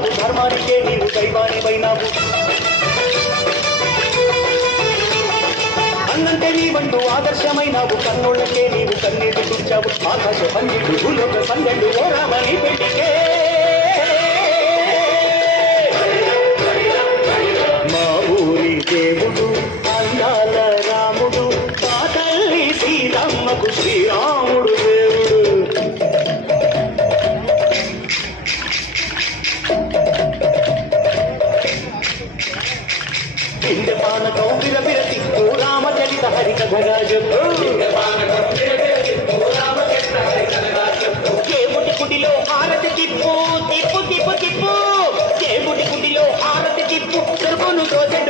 అయినావు ధర్మానికే నీవు దైవానివైనావు. అన్నంటే నీవంటూ ఆదర్శమైనావు కన్నుళ్ళకే నీవు కన్నీటి చూచావు ఆకాశ పండితుడు భూలోక సంగడు ఓ రామని పెళ్ళికే. మా ఊరి దేవుడు అందాల రాముడు మా తల్లి సీతమ్మకు శ్రీరాముడు. దేవుడు పిండ పానకం విరవిరతి ఓ రామచరిత హరి కథగా చెప్పు దేవుడి గుడిలో హారతి తిప్పు తిప్పు తిప్పు తిప్పు దేవుడి గుడిలో హారతి తిప్పు తెలుగును దోసెడు పడపప్పు